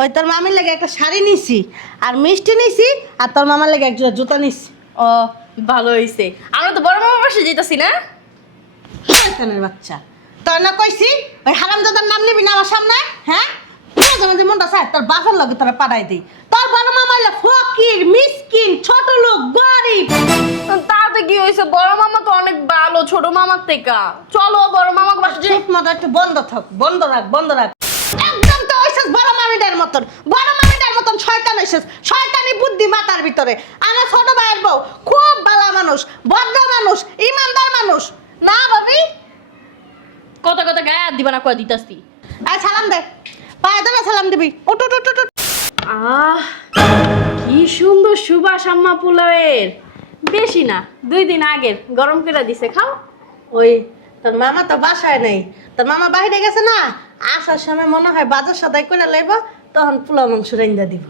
ওই তোর মামির লাগে একটা শাড়ি নিছি আর মিষ্টি নিছি আর তোর মামার লাগে একজোড়া জুতা নিছি। ও ভালো হইছে। আমরা তো বড় মামার বাসায় যাইতাছি না? শয়তানের বাচ্চা, তোর না কইছি ওই হারামজাদার নাম নিবি না আমার সামনে। হ্যাঁ, মাঝে মাঝে মনটা চায় তোর বাপের লগে তোরা পাঠাই দিই। তোর বড় মামা হইলো ফকির, মিসকিন, ছোট লোক, গরিব। তাতে কি হইছে? বড় মামা তো অনেক ভালো ছোট মামার থেকে। চলো বড় মামাকে বাসায় যাই। ঠিক মতো একটু বন্ধ থাক, বন্ধ রাখ, বন্ধ রাখ। একদম তো হইছিস বড় মামিটার মতন, বড় মামিটার মতন শয়তান হইছিস। শয়তানি বুদ্ধি মাথার ভিতরে। আমার ছোট ভাইয়ের বউ খুব ভালো মানুষ, ভদ্র মানুষ, ইমানদার মানুষ না ভাবি। কথা কথা গায়ে হাত দিবা না, কয় দিতাছি। আয় সালাম দে, পায়ে ধরে সালাম দিবি। উঠ উঠ উঠ উঠ। আহ কি সুন্দর সুবাস আম্মা পোলাওয়ের। বেশি না, 2 দিন আগের গরম করে দিছে, খাও। ওই তোর মামা তো বাসায় নেই, তোর মামা বাইরে গেছে না, আসার সময় মনে হয় বাজার সদাই করে লইব, তখন পোলাও মাংস রাইন্দা দিব।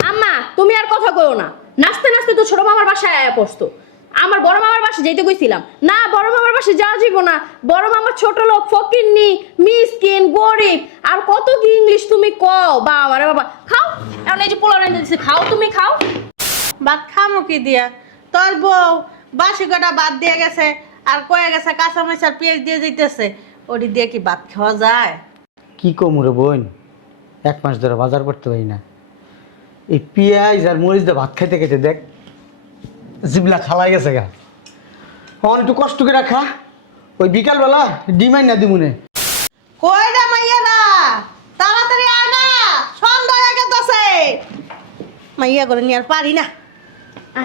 আম্মা তুমি আর কথা কইও না। নাচতে নাচতে তো ছোট মামার বাসায় আয়া পড়তো। আমার বড় মামার বাসায় যাইতে কইছিলাম না, বড় মামার বাসায় যাওয়া যাইব না। বড় মামার ছোট লোক, ফকিন্নি, মিসকিন, গরিব, আর কত কি ইংলিশ তুমি কও। বাবা রে বাবা, খাও। এখন এই যে পোলাও রাইন্দা দিছে, খাও, তুমি খাও। ভাত খামো কি দিয়া? তোর বউ বাসি কটা ভাত দিয়ে গেছে আর কয়ে গেছে কাঁচা মরিচ আর পেঁয়াজ দিয়ে দিতেছে, ওটি দিয়ে কি ভাত খাওয়া যায়? কি কমুরে বোন, 1 মাস ধরে বাজার করতে পারি না। এই পেঁয়াজ আর মরিচ দিয়ে ভাত খাইতে খাইতে দেখ জিবলা খালাই গেছে গা। এখন একটু কষ্ট করে খা, ওই বিকালবেলা ডিমাই না দিমুনে। কই রে মাইয়ারা, তাড়াতাড়ি আয় না, সন্ধ্যা হয়ে গেছে। মাইয়া করে নিয়ে আর পারি না।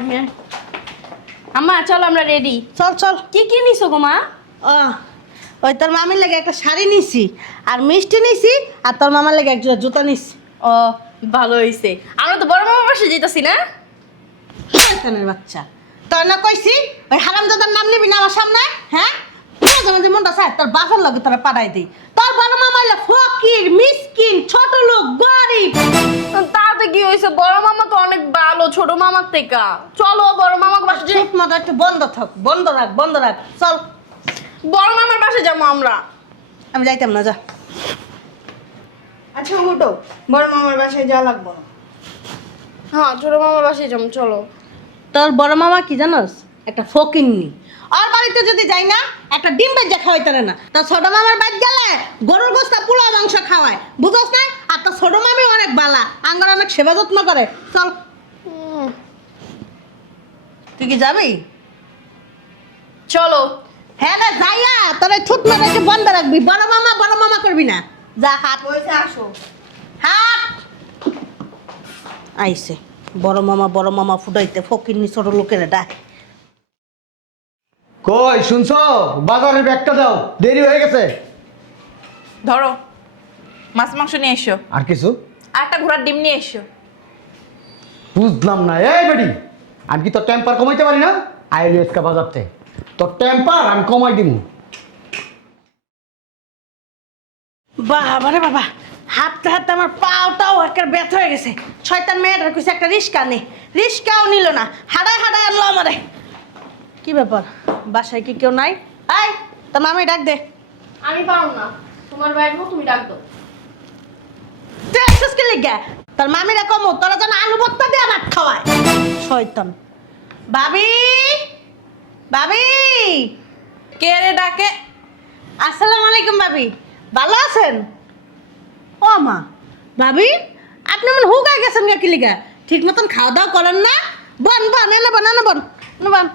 হ্যাঁ আম্মা চলো আমরা রেডি। চল চল। কি কি নিছো গো মা? ও ওই তোর মামির লাগে একটা শাড়ি নিছি আর মিষ্টি নিছি আর তোর মামার লাগে একজোড়া জুতা নিছি। ও ভালো হইছে। আমরা তো বড় মামার বাসায় যাইতাছি না? শয়তানের বাচ্চা, তোর না কইছি ওই হারামজাদার নাম নিবি না আমার সামনে। হ্যাঁ, মাঝে মাঝে মনটা চায় তোর বাপের লগে তোরা পাঠাই দিই। তোর বড় মামা হইলো ফকির, মিসকিন, ছোট লোক, গরিব। তাতে কি হইছে? বড় মামা তো অনেক ভালো ছোট মামার থেকে। চলো বড় মামাকে বাসায় যাই। ঠিক মতো একটু বন্ধ থাক, বন্ধ রাখ, বন্ধ রাখ। চল, বড় মামার বাসায় যাবো আমরা। আমি যাইতাম না, যা। আচ্ছা ওটো, বড় মামার বাসায় যাওয়া লাগবো না। হ্যাঁ ছোট মামার বাসায় যাবো, চলো। তোর বড় মামা কি জানোস? একটা ফকিন্নি। আর বাড়িতে যদি যাই না একটা ডিম বেজা খাওয়াই তারে না। তোর ছোট মামার বাড়ি গেলে গরুর গোস্তা পোলাও মাংস খাওয়ায়, বুঝোস না? আর তোর ছোট মামি অনেক বালা, আঙ্গার অনেক সেবা যত্ন করে। চল, তুই কি যাবি? চলো। হ্যাঁ রে, যাইয়া তোর ছুট মারা বন্ধ রাখবি। বড় মামা করবি না। যা, হাত বলছে আসো। হাত আইছে বড় মামা ফুটাইতে ফকিন্নি ছোট লোকেরা ডাক। কই শুনছো, বাজারের ব্যাগটা দাও, দেরি হয়ে গেছে। ধরো, মাছ মাংস নিয়ে এসো। আর কিছু আর একটা ঘোড়ার ডিম নিয়ে এসো। বুঝলাম না। এই বেডি, আমি কি তোর টেম্পার কমাইতে পারি না? আইলি এসকা বাজারতে, তোর টেম্পার আমি কমাই দিমু। বাবা রে বাবা, হাঁটতে হাঁটতে আমার পাওটাও একটা ব্যথা হয়ে গেছে। শয়তান মেয়েটার কইছে একটা রিস্কা নে, রিস্কাও নিল না, হাঁটায় হাঁটায় আনলো আমারে। কি ব্যাপার, বাসায় কি কেউ নাই? আই তা মামি ডাক দে। আমি পারো না, তোমার বাইরে তুমি ডাক দাও। তুই আসছিস কি লিগা? তোর মামিরা কমো, তোরা যেন আলু ভর্তা দিয়ে ভাত খাওয়ায়। শয়তান। ভাবি, ভাবি। কে রে ডাকে? আসসালামু আলাইকুম ভাবি, ভালো আছেন? ও মা, ভাবি আপনি মনে হুগাই গেছেন কি লিগা? ঠিক মতন খাওয়া দাওয়া করেন না? বন বন এনে বন এনে বন এনে বন।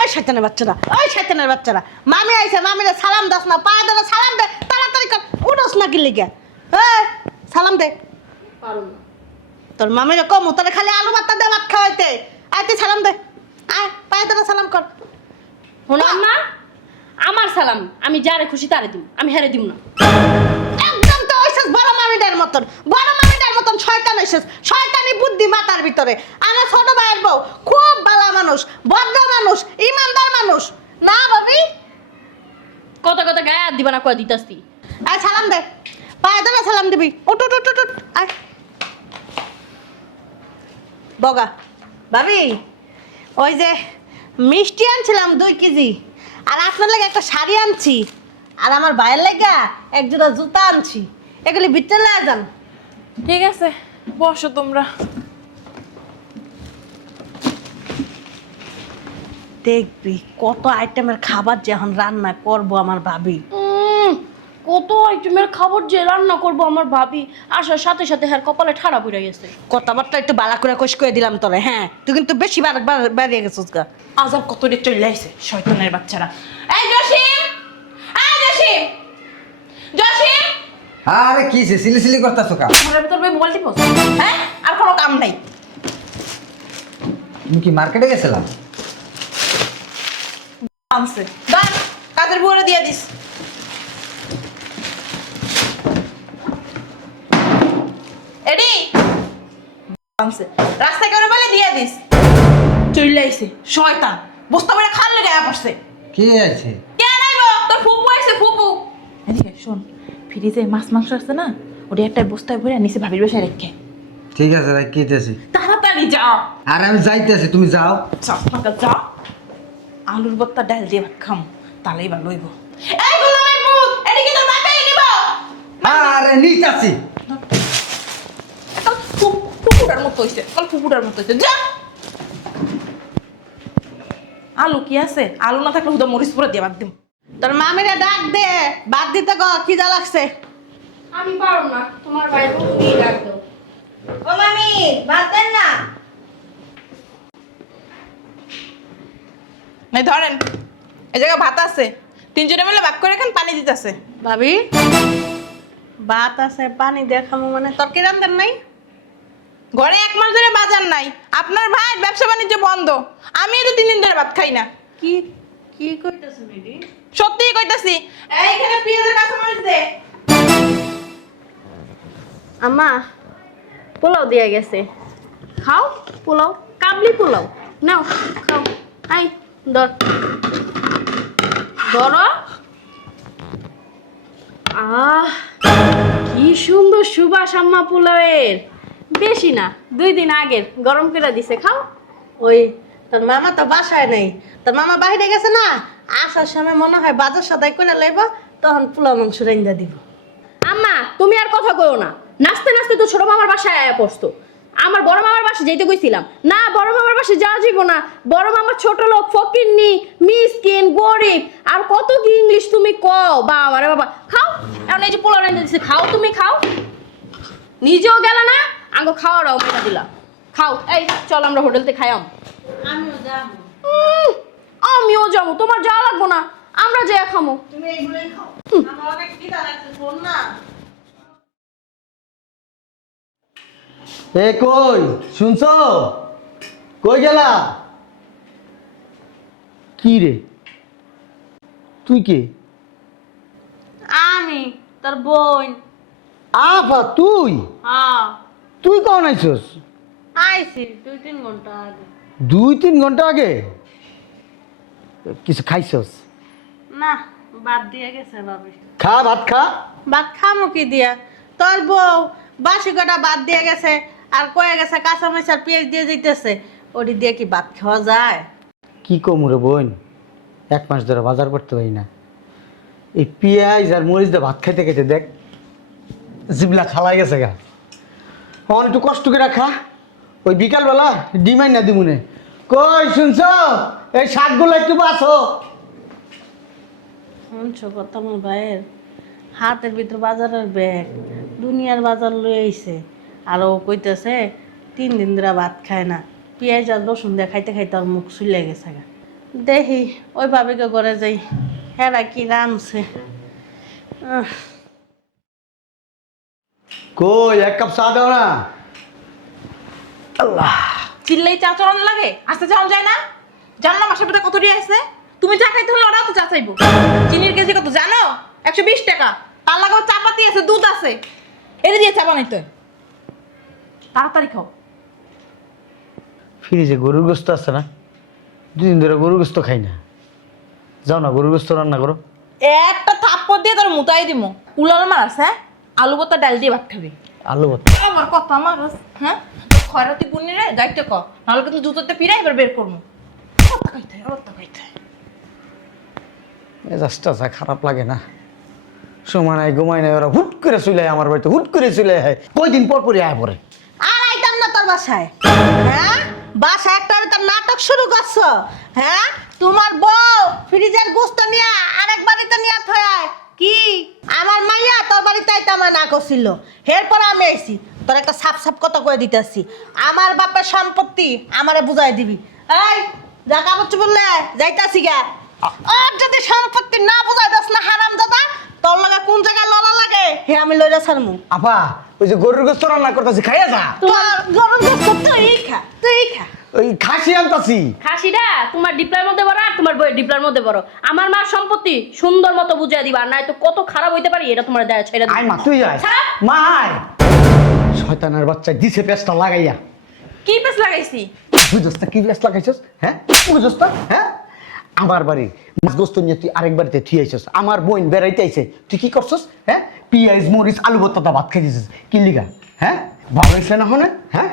ওই শয়তানের বাচ্চারা, ওই শয়তানের বাচ্চারা, মামি আইছে, মামিরে সালাম দাস না, পায়ে ধরে সালাম দে, তাড়াতাড়ি কর, উঠোস না কি লিগা? এই সালাম দে। পারো না। তোর মামিরে কম তোরে খালি আলু ভর্তা দিয়ে ভাত খাওয়াইতে। আয় তুই সালাম দে, আয় পায়ে ধরে সালাম কর। শোনাম না, আমার সালাম আমি যারে খুশি তারে দিব, আমি হেরে দিব না। একদম তো হইছিস বড় মামিটার মতন, বড় মামিটার মতন শয়তান হইছিস। শয়তানি বুদ্ধি মাথার ভিতরে। আমার ছোট ভাইয়ের বউ খুব ভালো মানুষ, ভদ্র মানুষ, ইমানদার মানুষ না ভাবি। কথা কথা গায়ে হাত দিবা না, কয় দিতাছি। আয় সালাম দে, পায়ে ধরে সালাম দিবি। উঠ উঠ উঠ উঠ উঠ, আয় বগা। ভাবি ওই যে মিষ্টি আনছিলাম 2 কেজি, আর আপনার লাগে একটা শাড়ি আনছি, আর আমার ভাইয়ের লাগা এক জোড়া জুতা আনছি। এগুলি বিটে লয়ে যান। ঠিক আছে, বসো তোমরা। দেখবি কত আইটেমের খাবার যে এখন রান্না করবো আমার ভাবি। কত আইটেমের খাবার যে রান্না করবো আমার ভাবি, আসার সাথে সাথে হ্যাঁ কপালে ঠাড়া পড়ে গেছে। কথাবার্তা একটু বালা করে কষ করে দিলাম তোরে। হ্যাঁ, তুই কিন্তু বেশি বাড়িয়ে গেছিস গা। আজাব কত রে চলে আইছে শয়তানের বাচ্চারা। এই জসিম, এই জসিম, জসিম, আরে কি সিলি সিলি করতেছো কা? ঘরের ভিতর বই মোবাইল টিপছ? হ্যাঁ, আর কোনো কাম নাই। তুমি কি মার্কেটে গেছিলাম? আনছে দাঁড়, কাজের বুয়ারে দিয়ে দিস। এডি আনছে, রাস্তায় করে বলে দিয়ে দিস। চলে আইছে শয়তান, বস্তা বলে খাল্লে গায়ে পড়ছে। কি আছে? কে নাইবো? তোর ফুপু আইছে, ফুপু। এদিকে শোন, ফ্রিজে মাছ মাংস আছে না, ওটা একটা বস্তায় ভরে নিচে ভাবির বসে রেখে। ঠিক আছে ভাই, কেটেছি। তাড়াতাড়ি যাও। আর আমি যাইতেছি, তুমি যাও। চাপমাকা যাও। আলুর ভর্তা ডাল দিয়ে ভাত খাম, তাহলেই ভালো হইব। এই গোলামের পুত, এদিকে তোর বাপেই নিব। আরে নিতাছি। ফুপুটার মতো হইছে, ফুপুটার মতো হইছে। যা। আলু কি আছে? আলু না থাকলে হুদা মরিচ পুরো দিয়ে বাদ দিম। তোর মামিরে ডাক দে, বাদ দিতে গ, খিদা লাগছে। আমি পারো না, তোমার ভাইয়ের তুমি ডাক দাও। ও মামি, ভাত দেন না। এই ধরেন, এই জায়গায় ভাত আছে, তিনজনে মিলে ভাগ করে খান, পানি দিতেছে। ভাবি, ভাত আছে, পানি দেখামো মানে তোর কি রান্ধেন নাই? ঘরে 1 মাস ধরে বাজার নাই, আপনার ভাই ব্যবসা বাণিজ্য বন্ধ, আমি তো 3 দিন ধরে ভাত খাই না। কি কি কইতাছ মিডি? সত্যিই কইতাছি। এইখানে পেঁয়াজের কাঁচামরিচ দে। আম্মা, পোলাও দিয়া গেছে, খাও পোলাও, কাবলি পোলাও নাও খাও। আই ধর, ধরো। কি সুন্দর সুবাস আম্মা পোলাওয়ের। বেশি না, 2 দিন আগের গরম করে দিছে, খাও। ওই তোর মামা তো বাসায় নেই, তোর মামা বাইরে গেছে না, আসার সময় মনে হয় বাজার সদাই করে লইব, তখন পোলাও মাংস রাইন্দা দিব। আম্মা তুমি আর কথা কইও না, নাচতে নাচতে তো ছোট মামার বাসায় আয়া পড়তো। আমার বড় মামার বাসায় যাইতে কইছিলাম না, বড় মামার বাসায় যাওয়া যাইব না, বড় মামা ছোট লোক, ফকিন্নি, মিসকিন, গরিব, আর কত কি ইংলিশ তুমি কও। বাবা রে বাবা, খাও। এখন এই যে পোলাও রাইন্দা দিছে, খাও, তুমি খাও। নিজেও গেল না, আঙ্গো খাওয়াটাও মেটা দিলা। খাও। এই চল আমরা হোটেলতে খাইয়াম। আমিও যাবো। আমিও যাবো, তোমার যাওয়া লাগবো না, আমরা যাইয়া খামো। তুমি এইগুলোই খাও, আমার অনেক খিদা লাগছে, শোন না। এ কই শুনছো? কই গেলা? কি রে, তুই কে? আমি তোর বোন। আফা তুই? হ্যাঁ, তুই কখন আইছস? আইছি 2-3 ঘন্টা আগে। 2-3 ঘন্টা আগে? কিছু খাইছস? না, বাদ দিয়ে গেছে ভাবি। খা, ভাত খা। ভাত খামো কি দিয়া? তোর বউ বাসি কটা বাদ দিয়ে গেছে, আর কয়ে গেছে কাঁচা মরিচ আর পেঁয়াজ দিয়ে দিতেছে, ওটি দিয়ে কি ভাত খাওয়া যায়? কি কমু রে বোন, 1 মাস ধরে বাজার করতে পারি না। এই পেঁয়াজ আর মরিচ দিয়ে ভাত খাইতে খাইতে দেখ জিবলা খালাই গেছে গা। অন একটু কষ্ট করে খা, ওই বিকালবেলা ডিমাই না দিমুনে। কই শুনছ? এই শাকগুলো একটু বাছো। শুনছো কথা আমার ভাইয়ের? হাতের ভিতর বাজারের ব্যাগ, দুনিয়ার বাজার লই আইছে, আর ও কইতেছে 3 দিন ধরে ভাত খায় না, পেঁয়াজ আর রসুন দিয়ে খাইতে খাইতে আর মুখ চুলে গেছে গা। দেখি ওই ভাবিকে ঘরে যাই, হেরা কি রানছে। কই 1 কাপ চা দাও না। আল্লাহ, চিল্লাই চা চড়ানো লাগে? আস্তে চাওয়া যায় না? জানো না মাসের ভিতরে কত দিয়ে আছে? তুমি চা খাইতে হলে ওরাও তো চা চাইবো। চিনির কেজি কত জানো? 120 টাকা। তার লাগে চা পাতি আছে, দুধ আছে, এটা দিয়ে চা বানাইতে হয়। তাড়াতাড়ি খাও। ফ্রিজে গরুর গোস্ত আছে না? 2 দিন ধরে গরুর গোস্ত খাই না। যাও না গরুর গোস্ত রান্না করো। একটা থাপ্পড় দিয়ে তোর মুতাই দিমু। উলার মারাস, হ্যাঁ? আলু ভর্তা ডাল দিয়ে ভাত খাবি। আলু ভাত। আমার কথা মারাস, হ্যাঁ? খয়রাতি বুনি রে, যাইতে ক, নাহলে কিন্তু জুতোতে ফিরাই এবার বের করবো। ভর্তা খাইতে হয়, ভর্তা খাইতে হয়। মেজাজটা যা খারাপ লাগে না, সময় নাই ঘুমাই নাই, ওরা হুট করে চলে আয় আমার বাড়িতে, হুট করে চলে আয়, কয়দিন পর পরই আয় পরে। আর আইতাম না তোর বাসায়। হ্যাঁ, বাসায় একটা তার নাটক শুরু করছো। হ্যাঁ, তোমার বউ ফ্রিজের গোস্ত নিয়ে আরেক বাড়িতে নিয়ে থয় কি আমার মাইয়া তোর বাড়িতে আইতে আমার না করছিল। এরপর আমি আইছি, তোর একটা সাপ সাপ কথা কয়ে দিতেছি, আমার বাপের সম্পত্তি আমারে বুঝাই দিবি। এই যা কাপড় বললে যাইতাছি গা। আর যদি সম্পত্তি না বুঝাই দাস না হারাম দাদা, তোর লাগে কোন জায়গায় লড়া লাগে হে আমি লইরা ছাড়মু। আপা ওই যে গরুর গোস্ত রান্না করতেছি, খাইয়া যা। তোর গরম গোস্ত তুই খা, তুই খা। ওই খাসি আনতাছি। খাসিটা তোমার ডিপ্লার মধ্যে বড় আর তোমার বইয়ের ডিপ্লার মধ্যে বড়। আমার মার সম্পত্তি সুন্দর মতো বুঝিয়ে দিবা, আর নাই তো কত খারাপ হইতে পারি এটা তোমার দেয়া ছেড়ে আয় মা তুই আয়। ছাড়। মা আয়। শয়তানের বাচ্চা দিছে পেস্টটা লাগাইয়া। কি পেস লাগাইছি? বুঝছস না কি পেস্ট লাগাইছস? হ্যাঁ বুঝছস না? হ্যাঁ আমার বাড়ি মাছ গোস্ত নিয়ে তুই আরেক বাড়িতে থুই আইছস, আমার বোন বেড়াইতে আইছে, তুই কি করছস? হ্যাঁ পিঁয়াজ মরিচ আলু ভর্তা ভাত খাই দিছিস, কি লিগা? হ্যাঁ ভালো হয়েছে না হনে? হ্যাঁ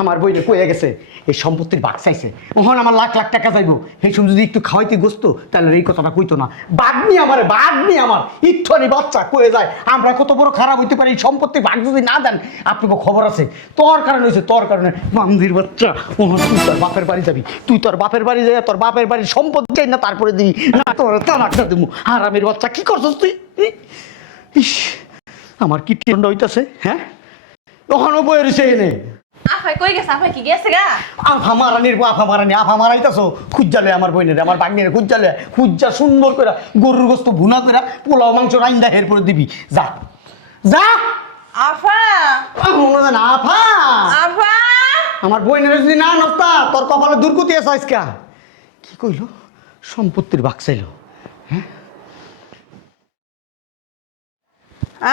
আমার বইনে কইয়া গেছে এই সম্পত্তির ভাগ চাইছে, ওহন আমার লাখ লাখ টাকা চাইবো, এই সময় যদি একটু খাওয়াইতে গোস্ত তাহলে এই কথাটা কইতো না। বাদনি আমারে, বাদনি আমার ইচ্ছানি বাচ্চা কয়ে যায় আমরা কত বড় খারাপ হইতে পারি, এই সম্পত্তির ভাগ যদি না দেন আপনাকে খবর আছে। তোর কারণে হয়েছে, তোর কারণে মান্দির বাচ্চা। ওহন তুই তোর বাপের বাড়ি যাবি, তুই তোর বাপের বাড়ি যাই, তোর বাপের বাড়ির সম্পত্তি চাই না তারপরে দিবি না, তোর তালাকটা দেবো। আর আমির বাচ্চা কি করছস তুই? ইস আমার কি টিন্ড হইতাছে। হ্যাঁ ওখানেও বয়ে রয়েছে এনে আফাই কই গেছে? আফাই কি গেছে গা? আফা মারানির আফা মারানি, আফা মারাইতাছো খুঁজালে আমার বইনের, আমার বাগনের খুঁজালে, খুঁজা সুন্দর করে গরুর গোস্ত ভুনা করে পোলাও মাংস রাইন্দা এরপরে দিবি। যা যা। আফা, মনে হয় না আফা, আফা, আমার বইনের যদি না নস্তা তোর কপালে দুর্গতি আছে আজকা। কি কইলো? সম্পত্তির ভাগ চাইলো। হ্যাঁ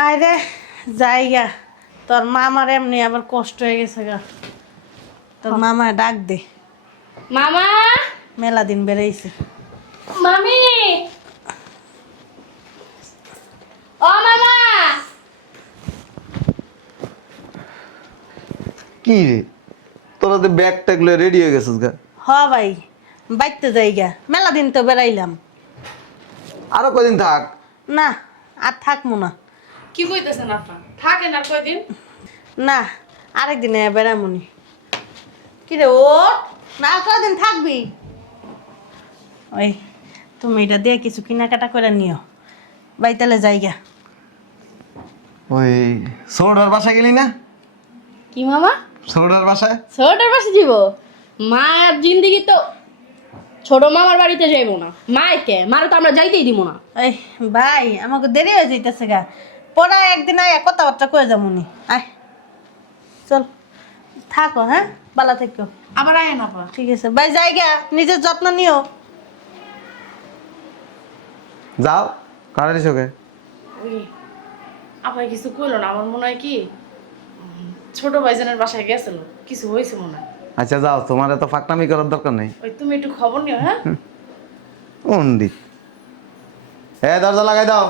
আয় রে জায়গা, তোর মামার এমনি আবার কষ্ট হয়ে গেছে গা। তোর মামা ডাক দে, মামা, মেলা দিন বেড়াইছে। মামি, ও মামা। কি রে তোরা তো ব্যাগ ট্যাগ লয়ে রেডি হয়ে গেছিস গা? হ ভাই, বাইতে জায়গা, মেলা দিন তো বেড়াইলাম। আরো কদিন থাক। না আর থাকবো না। কি কইতেছেন আপা? থাকেন আর কয়দিন? না আরেকদিনে বেড়ামুনি। কি রে ও না আর কদিন থাকবি? ওই তুমি এটা দিয়ে কিছু কেনাকাটা করে নিও, বাইতালে জায়গা। ওই সৌড়ার বাসায় গেলি না? কি মামা? সৌড়ার বাসায় ছোটর পাশে যাব? মায়ের জিন্দিগি তো ছোট মামার বাড়িতে যাইবো না। মাইকে মারে তো আমরা যাইতেই দিব না। এই ভাই আমাকে দেরি হয়ে যাইতেছে গা, পরে একদিন আয় কথাবার্তা করে যাবনি। আয় চল থাকো, হ্যাঁ বালা থেকো। আবার আয়েন আপা। ঠিক আছে ভাই, জায়গা নিজের যত্ন নিও। যাও কারারি চোখে। ওই আপাই কিছু কইলো না, আমার মনে হয় কি ছোট ভাইজানের বাসায় গেছিল, কিছু হয়েছে মনে হয়। আচ্ছা যাও, তোমার এত ফাঁকনামি করার দরকার নেই। ওই তুমি একটু খবর নিও। হ্যাঁ পণ্ডিত, দরজা লাগাই দাও।